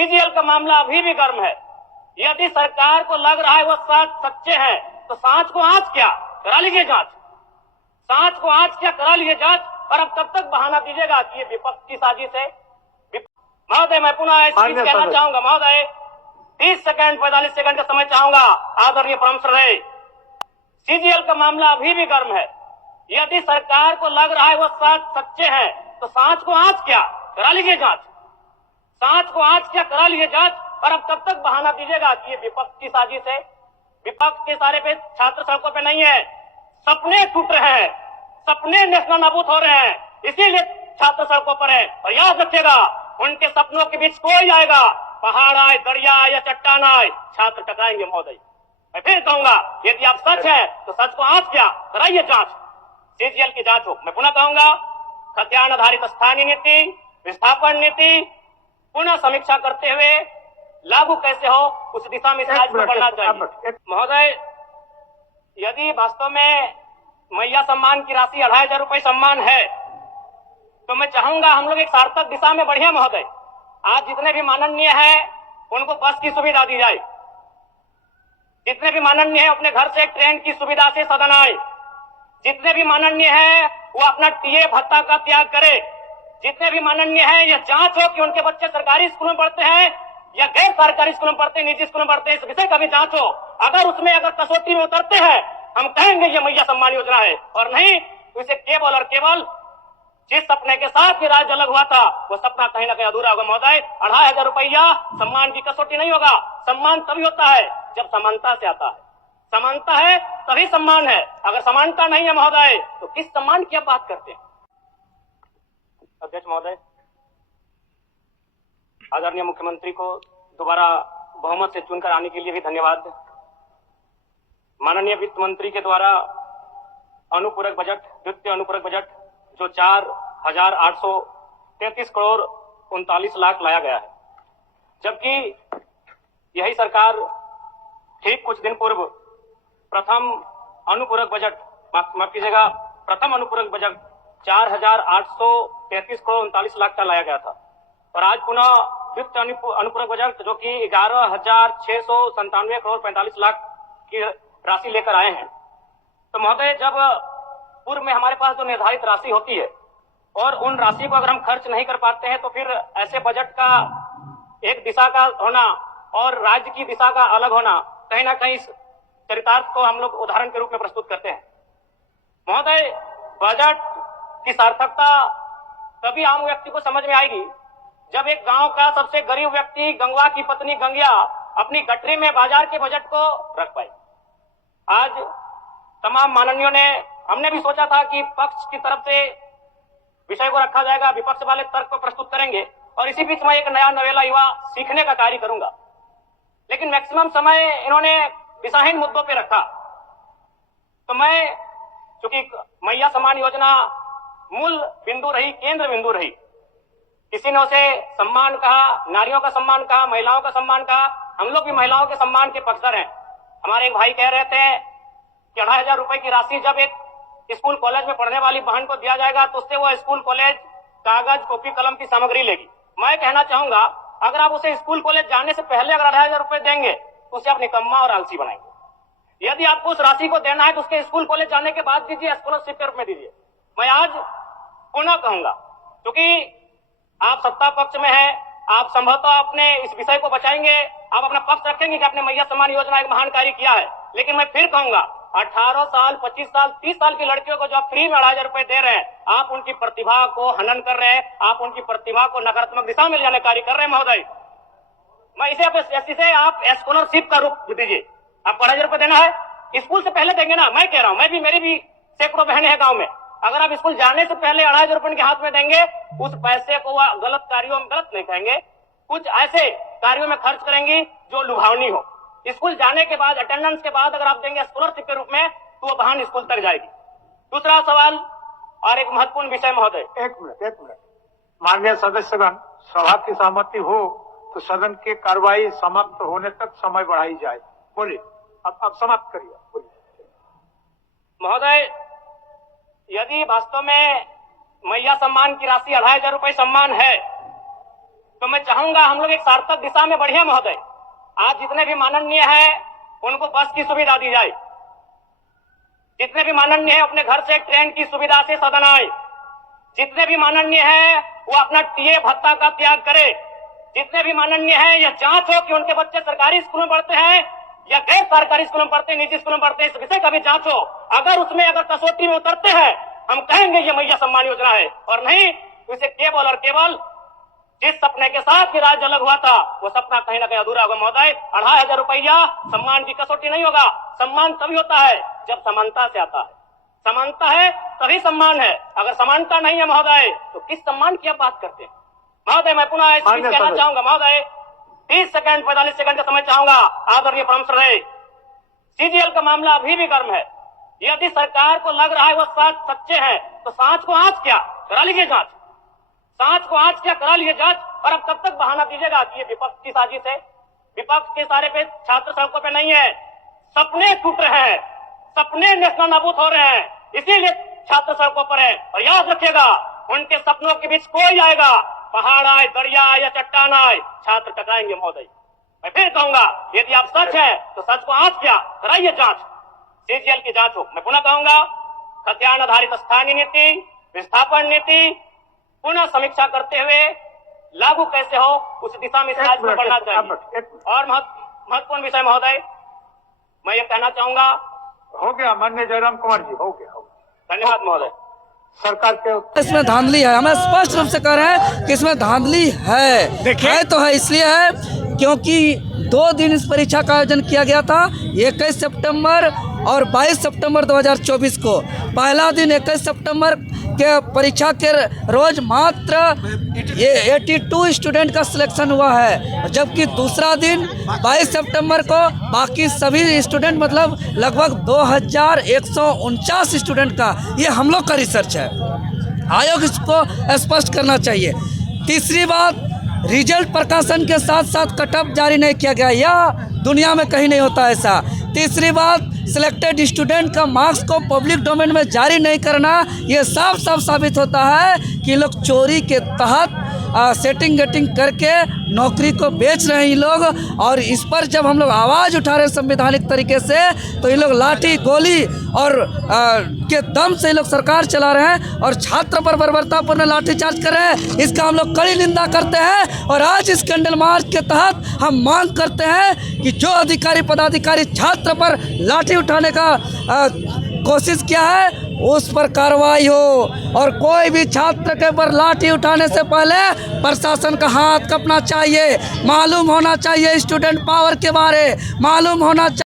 CGL का मामला अभी भी गर्म है। यदि सरकार को लग रहा है वो सच्चे हैं तो सांच को आंच क्या करा लीजिए जांच, सांच को आंच क्या करा लीजिए जांच। और अब कब तक बहाना दीजिएगा कि ये विपक्ष की साजिश है। महोदय, मैं पुनः एक चीज कहना चाहूंगा महोदय, 30 सेकंड 45 सेकंड का समय चाहूंगा, आदरणीय परम श्रद्धेय। सीजीएल का मामला अभी भी गर्म है। यदि सरकार को लग रहा है वो सच्चे हैं तो सांच को आंच क्या करा लीजिए जांच, सांच को आंच क्या करा लीजिए जांच। और अब कब तक बहाना दीजिएगा कि ये विपक्ष की साजिश है। विपक्ष के सारे पे छात्र सड़कों पे नहीं है, सपने टूट रहे हैं, सपने नेशनल नाबूद हो रहे हैं, इसीलिए छात्र सड़कों पर है। और याद रखिएगा, उनके सपनों के बीच कोई आएगा, पहाड़ आए, दरिया आए या चट्टान आए, छात्र टकराएंगे महोदय। मैं फिर कहूंगा, यदि आप सच है तो सच को आंच क्या कराइए जांच, सीजीएल की जांच हो। मैं पुनः कहूंगा, खतियान आधारित स्थानीय नीति, विस्थापन नीति पुनः समीक्षा करते हुए लागू कैसे हो उस दिशा में राज्य को बढ़ना चाहिए। महोदय, यदि वास्तव में मैया सम्मान की राशि 2500 रुपए सम्मान है तो मैं चाहूंगा हम लोग एक सार्थक दिशा में बढ़िया महोदय। आज जितने भी माननीय हैं उनको बस की सुविधा दी जाए, जितने भी माननीय हैं अपने घर से ट्रेन की सुविधा से सदन आए, जितने भी माननीय हैं वो अपना टीए भत्ता का त्याग करे, जितने भी माननीय हैं यह जांच हो कि उनके बच्चे सरकारी स्कूलों में पढ़ते हैं या गैर सरकारी स्कूलों में पढ़ते हैं, निजी स्कूलों में पढ़ते हैं, इस विषय का भी जांच हो। अगर उसमें अगर कसौटी में उतरते हैं हम कहेंगे ये मैया सम्मान योजना है, और नहीं तो इसे केवल और केवल जिस सपने के साथ ये राज्य अलग हुआ था वो सपना कहीं ना कहीं अधूरा होगा महोदय। 2500 रुपया सम्मान की कसौटी नहीं होगा। सम्मान तभी होता है जब समानता से आता है, समानता है तभी सम्मान है। अगर समानता नहीं है महोदय तो किस सम्मान की आप बात करते हैं। अध्यक्ष महोदय, आदरणीय मुख्यमंत्री को दोबारा बहुमत से चुनकर आने के लिए भी धन्यवाद। माननीय वित्त मंत्री के द्वारा अनुपूरक बजट, द्वितीय अनुपूरक बजट जो 4,833 करोड़ 39 लाख लाया गया है, जबकि यही सरकार ठीक कुछ दिन पूर्व प्रथम अनुपूरक बजट, माफ कीजिएगा, प्रथम अनुपूरक बजट 4,833 करोड़ 39 लाख का लाया गया था। और आज पुनः द्वितीय अनुपूरक बजट जो कि 11,697 करोड़ 45 लाख की राशि लेकर आए हैं। तो महोदय, जब पूर्व में हमारे पास जो निर्धारित राशि होती है और उन राशि को अगर हम खर्च नहीं कर पाते हैं तो फिर ऐसे बजट का एक दिशा का होना और राज्य की दिशा का अलग होना कहीं ना कहीं चरितार्थ को हम लोग उदाहरण के रूप में प्रस्तुत करते हैं। महोदय, बजट की सार्थकता तभी आम व्यक्ति को समझ में आएगी जब एक गांव का सबसे गरीब व्यक्ति, गंगवा की पत्नी गंगिया, अपनी गठरी में बाजार के बजट को रख पाए। आज तमाम माननीयों ने, हमने भी सोचा था कि पक्ष की तरफ से विषय को रखा जाएगा, विपक्ष वाले तर्क को प्रस्तुत करेंगे और इसी बीच में एक नया नवेला युवा सीखने का कार्य करूंगा। लेकिन मैक्सिमम समय इन्होंने दिशाहीन मुद्दों पे रखा। तो मैं, चूंकि मैया सम्मान योजना मूल बिंदु रही, केंद्र बिंदु रही, किसी ने उसे सम्मान कहा, नारियों का सम्मान कहा, महिलाओं का सम्मान कहा, हम लोग भी महिलाओं के सम्मान के पक्षधर हैं। हमारे एक भाई कह रहे थे कि 2500 रुपए की राशि जब एक स्कूल कॉलेज में पढ़ने वाली बहन को दिया जाएगा तो उससे वो स्कूल कॉलेज कागज, कॉपी, कलम की सामग्री लेगी। मैं कहना चाहूंगा, अगर आप उसे स्कूल कॉलेज जाने से पहले अगर 2500 रुपए देंगे तो उसे आप निकम्मा और आलसी बनाएंगे। यदि आपको उस राशि को देना है तो उसके स्कूल कॉलेज जाने के बाद दीजिए, स्कॉलरशिप के रूप में दीजिए। मैं आज पुनः कहूंगा, क्योंकि आप सत्ता पक्ष में है, आप संभवतः अपने इस विषय को बचाएंगे, आप अपना पक्ष रखेंगे कि आपने मैया सम्मान योजना एक महान कार्य किया है। लेकिन मैं फिर कहूंगा, 18 साल, 25 साल, 30 साल की लड़कियों को जो आप फ्री में 2500 रुपए दे रहे हैं, आप उनकी प्रतिभा को हनन कर रहे हैं, आप उनकी प्रतिभा को नकारात्मक दिशा में ले जाने कार्य कर रहे हैं महोदय। मैं इसे आप स्कॉलरशिप का रूप दीजिए। आपको 2500 रुपए देना है, स्कूल से पहले देंगे ना। मैं कह रहा हूं, मेरी भी सैकड़ों बहनें हैं गांव में, अगर आप स्कूल जाने से पहले 2500 रुपए उनके हाथ में देंगे, उस पैसे को वह गलत कार्यों में, गलत नहीं कहेंगे, कुछ ऐसे कार्यों में खर्च करेंगी जो लुभावनी हो। स्कूल जाने के बाद, अटेंडेंस के बाद अगर आप देंगे स्कॉलरशिप के रूप में तो वो बहन स्कूल तक जाएगी। दूसरा सवाल और एक महत्वपूर्ण विषय महोदय। एक मिनट माननीय सदस्यगण, सभा की सहमति हो तो सदन की कार्रवाई समाप्त होने तक समय बढ़ाई जाए। बोलिए, अब समाप्त करिए, बोलिए। महोदय, यदि वास्तव में मैया सम्मान की राशि 2500 रुपए सम्मान है तो मैं चाहूंगा हम लोग एक सार्थक दिशा में बढ़िया महोदय। आज जितने भी माननीय हैं उनको बस की सुविधा दी जाए, जितने भी माननीय हैं अपने घर से ट्रेन की सुविधा से सदन आए, जितने भी माननीय हैं वो अपना टीए भत्ता का त्याग करे, जितने भी माननीय हैं यह जांच हो कि उनके बच्चे सरकारी स्कूल में पढ़ते हैं या गैर सरकारी स्कूल में पढ़ते हैं, निजी स्कूल में पढ़ते हैं, इस विषय का भी जांच हो। अगर उसमें अगर कसौटी में उतरते हैं हम कहेंगे ये मैया सम्मान योजना है, और नहीं तो इसे केवल और केवल जिस सपने के साथ ये राज्य अलग हुआ था वो सपना कहीं ना कहीं अधूरा होगा महोदय। 2500 रुपया सम्मान की कसौटी नहीं होगा। सम्मान तभी होता है जब समानता से आता है, समानता है तभी सम्मान है। अगर समानता नहीं है महोदय तो किस सम्मान की आप बात करते हैं महोदय। मैं पुनः इस चीज कहना चाहूंगा महोदय, 30 सेकंड 45 सेकंड का समय चाहूंगा। आदरणीय परम रहे, सीजीएल का मामला अभी भी गर्म है। यदि सरकार को लग रहा है वो सच्चे हैं तो सांच को आंच क्या करा लीजिए जांच, सांच को आंच क्या करा लीजिए जांच। और अब कब तक बहाना दीजिएगा कि ये विपक्ष की साजिश है? विपक्ष के सारे पे छात्र सड़कों पे नहीं है, सपने टूट रहे हैं, सपने नेशनल नाबूद हो रहे हैं, इसीलिए छात्र सड़कों पर है। और याद रखिएगा उनके सपनों के बीच कोई आएगा, पहाड़ आए, दरिया आए या चट्टान आए, छात्र टकराएंगे महोदय। मैं फिर कहूंगा यदि आप सच है तो सच को आंच क्या कराइए जांच, सीजीएल की जांच हो। मैं पुनः कहूंगा खतियान आधारित स्थानीय नीति, विस्थापन नीति पुनः समीक्षा करते हुए लागू कैसे हो उस दिशा में राज्य को बढ़ना चाहिए। और महत्वपूर्ण विषय महोदय मैं ये कहना चाहूंगा, हो गया माननीय जयराम कुमार जी, हो गया। धन्यवाद महोदय। सरकार के इसमें धांधली है, हमें स्पष्ट रूप से कह रहे हैं कि इसमें धांधली है तो है, इसलिए है क्योंकि 2 दिन इस परीक्षा का आयोजन किया गया था, 21 सितंबर और 22 सितंबर 2024 को। पहला दिन 21 सितंबर के परीक्षा के रोज मात्र 82 स्टूडेंट का सिलेक्शन हुआ है, जबकि दूसरा दिन 22 सितंबर को बाकी सभी स्टूडेंट मतलब लगभग 2149 स्टूडेंट का, ये हम लोग का रिसर्च है, आयोग इसको स्पष्ट करना चाहिए। तीसरी बात, रिजल्ट प्रकाशन के साथ साथ कटअप जारी नहीं किया गया, यह दुनिया में कहीं नहीं होता ऐसा। तीसरी बात, सिलेक्टेड स्टूडेंट का मार्क्स को पब्लिक डोमेन में जारी नहीं करना, ये साफ साफ साबित होता है कि लोग चोरी के तहत सेटिंग गेटिंग करके नौकरी को बेच रहे हैं ये लोग। और इस पर जब हम लोग आवाज़ उठा रहे हैं संवैधानिक तरीके से तो ये लोग लाठी गोली और के दम से ये लोग सरकार चला रहे हैं और छात्र पर बर्बरतापूर्ण लाठीचार्ज कर रहे हैं। इसका हम लोग कड़ी निंदा करते हैं और आज इस कैंडल मार्च के तहत हम मांग करते हैं कि जो अधिकारी पदाधिकारी छात्र पर लाठी उठाने का कोशिश किया है उस पर कार्रवाई हो, और कोई भी छात्र के पर लाठी उठाने से पहले प्रशासन का हाथ कपना चाहिए, मालूम होना चाहिए स्टूडेंट पावर के बारे, मालूम होना चाहिए।